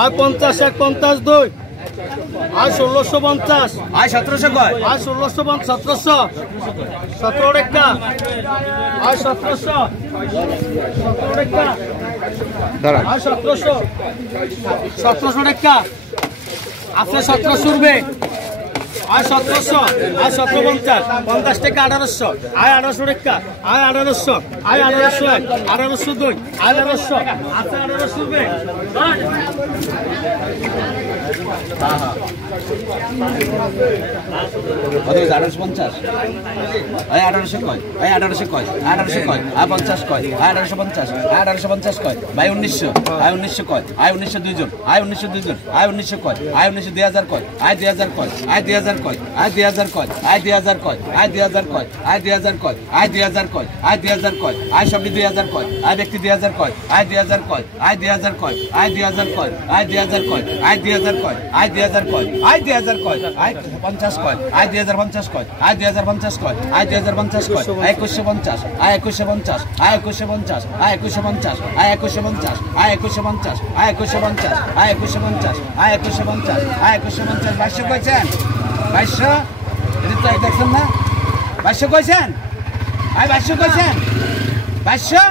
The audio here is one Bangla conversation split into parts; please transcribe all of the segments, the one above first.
আয় 50 1 50 2 আয় 1650 আয় 1700 কয় আয় 1650 1700 17 টাকা আয় 1700 17 টাকা দাঁড়া আয় 1700 টাকা আছে 1700 রুপে আয় 1700 আয় 1750 50 টাকা 1800 আয় 1800 টাকা আয় 1800 আয় 1800 1802 আয় 1800 আছে 1800 রুপে কত 1850 আয় 1800 কয় আয় 1800 কয় 1800 কয় আয় 50 কয় আয় 1850 আয় 1850 কয় ভাই 1900 আয় 1900 কয় আয় 1900 দুইজন আয় 1900 দুইজন আয় 1900 কয় আয় 1900 2000 কয় আয় 2000 কয় আয় 2000 কয় আয় 2000 কয় আয় 2000 কয় আয় 2000 কয় আয় 2000 কয় আয় 2000 কয় আয় 2000 কয় আয় সবটি 2000 কয় আয় ব্যক্তি 2000 কয় আয় 2000 কয় আয় 2000 কয় আয় 2000 কয় আয় 2000 কয় আয় 2000 কয় আয় 2000 কয় আয় 2000 কয় আয় 50 কয় আয় 2050 কয় আয় 2050 কয় আয় 2050 কয় আয় 2150 আয় 2150 আয় 2150 আয় 2150 আয় 2150 আয় 2150 আয় 2150 আয় 2150 আয় 2150 আয় 2150 2200 কইছেন 2200 এটা তো দেখছেন না 2200 কইছেন আয় 2200 কইছেন 2200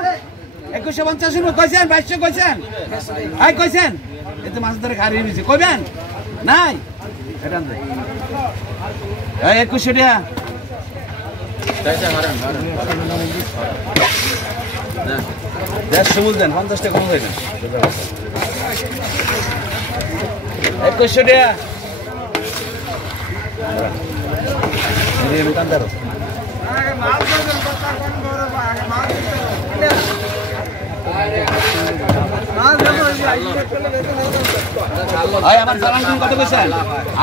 2150 কইছেন 2200 কইছেন আয় কইছেন এতে মাছ ধরে খারিয়ে নিছে কইবেন নাই এটা না এই 2100 টাকা দেড়শো বলতেন 50 টাকা কম হয় না 2100 টাকা আয় আমার চালান কত কইছেন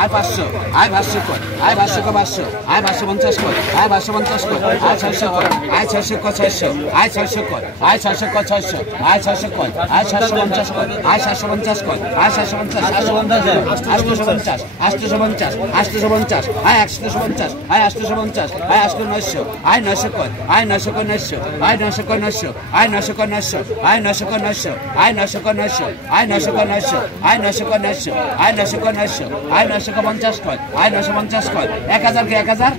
আয় 500 আয় 500 কয় আয় 500 কয় 500 আয় 550 কয় আয় 550 কয় আয় 600 কয় আয় 600 কয় 600 আয় 600 কয় আয় 600 কয় 600 আয় 600 কয় আয় 750 কয় আয় 750 কয় আয় 750 850 850 আয় 850 আয় 850 আয় 850 আয় 900 কয় আয় 900 কয় 900 আয় 900 কয় 900 আয় 900 কয় 900 আয় 900 কয় 900 আয় 900 কয় 900 আয় 900 কয় 900 আয় 900 কয় 900 আয় 900 কয় 900 আয় 900 কয় 50 কয় আয় 950 কয় 1000 কে 1000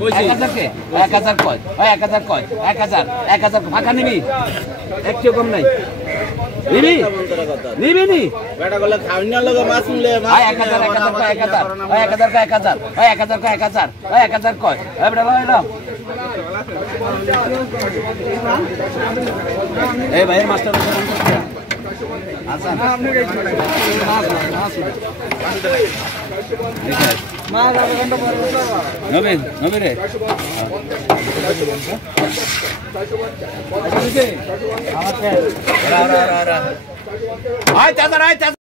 1000 কে 1000 কয় ওই 1000 কয় 1000 1000 ফাঁকা নিবি একটু কম নাই নিবি নিবি নি বেটা গলে খাওনি না লগে মাছ মিলে আয় 1000 কয় 1000 ওই 1000 কয় 1000 ওই 1000 কয় 1000 ওই 1000 কয় ওই বেটা লয় নাও এই ভাই মাস্টার আচ্ছা আপনি নবীন নবীন রে আয় 4000